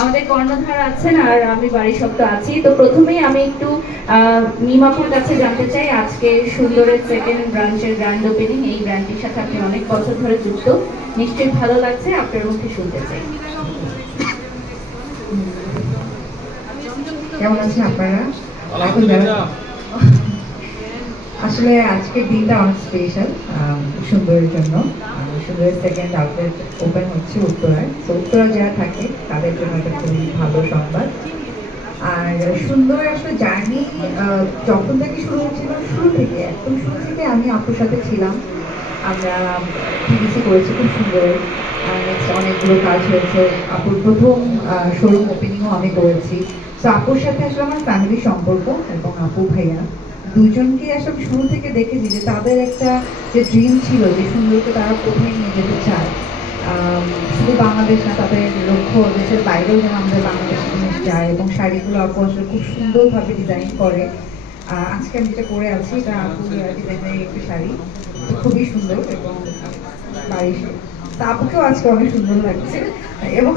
আমাদের কর্ণধার আছেন আর আমি বাড়ি সব তো আছি। তো প্রথমেই আমি একটু নিমাপুর কাছে জানতে চাই আজকে সুন্দরের সেকেন্ড ব্রাঞ্চের গ্র্যান্ড ওপেনিং এই ব্র্যান্ডটির সাথে আপনি অনেক বছর ধরে যুক্ত। নিশ্চয়ই ভালো লাগছে আপনার মুখে শুনতে চাই। কেমন আছেন আপনারা? আসলে আজকের দিনটা অনেক স্পেশাল সুন্দরের জন্য। সুন্দরের সেকেন্ড আউটলেট ওপেন হচ্ছে উত্তরায়। তো উত্তরা যারা থাকে, তাদের জন্য এটা খুবই ভালো সংবাদ। আর সুন্দর আসলে জার্নি যখন থেকে শুরু হয়েছিল, শুরু থেকে, একদম শুরু থেকে আমি আপুর সাথে ছিলাম। আমরা টিভিসি করেছি খুব সুন্দর। অনেকগুলো কাজ হয়েছে। আপুর প্রথম শোরুম ওপেনিংও আমি করেছি। তো আপুর সাথে আসলে আমার ফ্যামিলির সম্পর্ক এবং আপু ভাইয়া। দুজনকে আসলে শুরু থেকে দেখেছি যে তাদের একটা যে ড্রিম ছিল যে সুন্দরকে তারা কোথায় নিয়ে যেতে চায় শুধু বাংলাদেশ না, তাদের লক্ষ্য দেশের বাইরেও যেন আমাদের বাংলাদেশ যায় এবং শাড়িগুলো আসলে খুব সুন্দরভাবে ডিজাইন করে। আজকে আমি যেটা পরে আছি, এটা আপু ডিজাইনের একটি শাড়ি। খুবই সুন্দর এবং বাড়ির আপুকেও আজকে অনেক সুন্দর লাগছে। এবং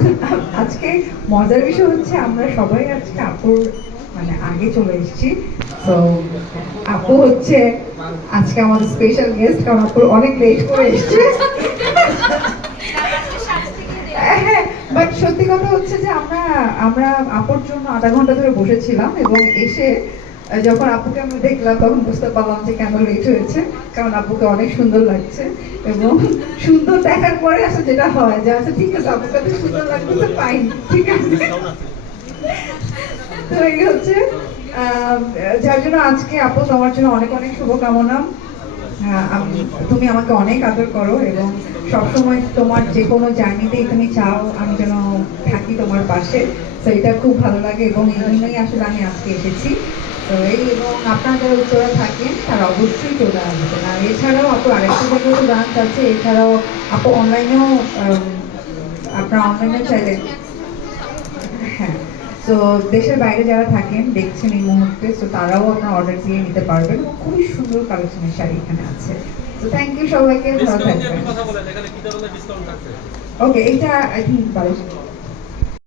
আজকে মজার বিষয় হচ্ছে আমরা সবাই আজকে আপুর মানে আগে চলে এসেছি। তো আপু হচ্ছে আজকে আমাদের স্পেশাল গেস্ট কারণ আপুর অনেক লেট করে এসেছে। হ্যাঁ বাট সত্যি কথা হচ্ছে যে আমরা আমরা আপুর জন্য আধা ঘণ্টা ধরে বসেছিলাম এবং এসে যখন আপুকে আমি দেখলাম, তখন বুঝতে পারলাম যে কেন লেট হয়েছে, কারণ আপুকে অনেক সুন্দর লাগছে এবং সুন্দর দেখার পরে আসলে যেটা হয় যে আচ্ছা ঠিক আছে আপুকে তো সুন্দর লাগতেছে ফাইন ঠিক আছে। তো হচ্ছে যার জন্য আজকে আপু তোমার জন্য অনেক অনেক শুভকামনা। হ্যাঁ, তুমি আমাকে অনেক আদর করো এবং সবসময় তোমার যে কোনো জার্নিতেই তুমি চাও আমি যেন থাকি তোমার পাশে। তো এটা খুব ভালো লাগে এবং এই জন্যই আসলে আমি আজকে এসেছি। তো এই এবং আপনারা যারা উত্তরা থাকেন তারা অবশ্যই চলে আসবেন। আর এছাড়াও আপু আরেকটা জায়গায় ব্রাঞ্চ আছে এছাড়াও আপু অনলাইনেও আপনারা অনলাইনে চাইলে তো দেশের বাইরে যারা থাকেন দেখছেন এই মুহূর্তে সো তারাও আপনার অর্ডার দিয়ে নিতে পারবেন। এবং খুবই সুন্দর কালেকশনের শাড়ি এখানে আছে। সো থ্যাংক ইউ সবাইকে ভালো থাকবেন। ওকে এটা আই থিঙ্ক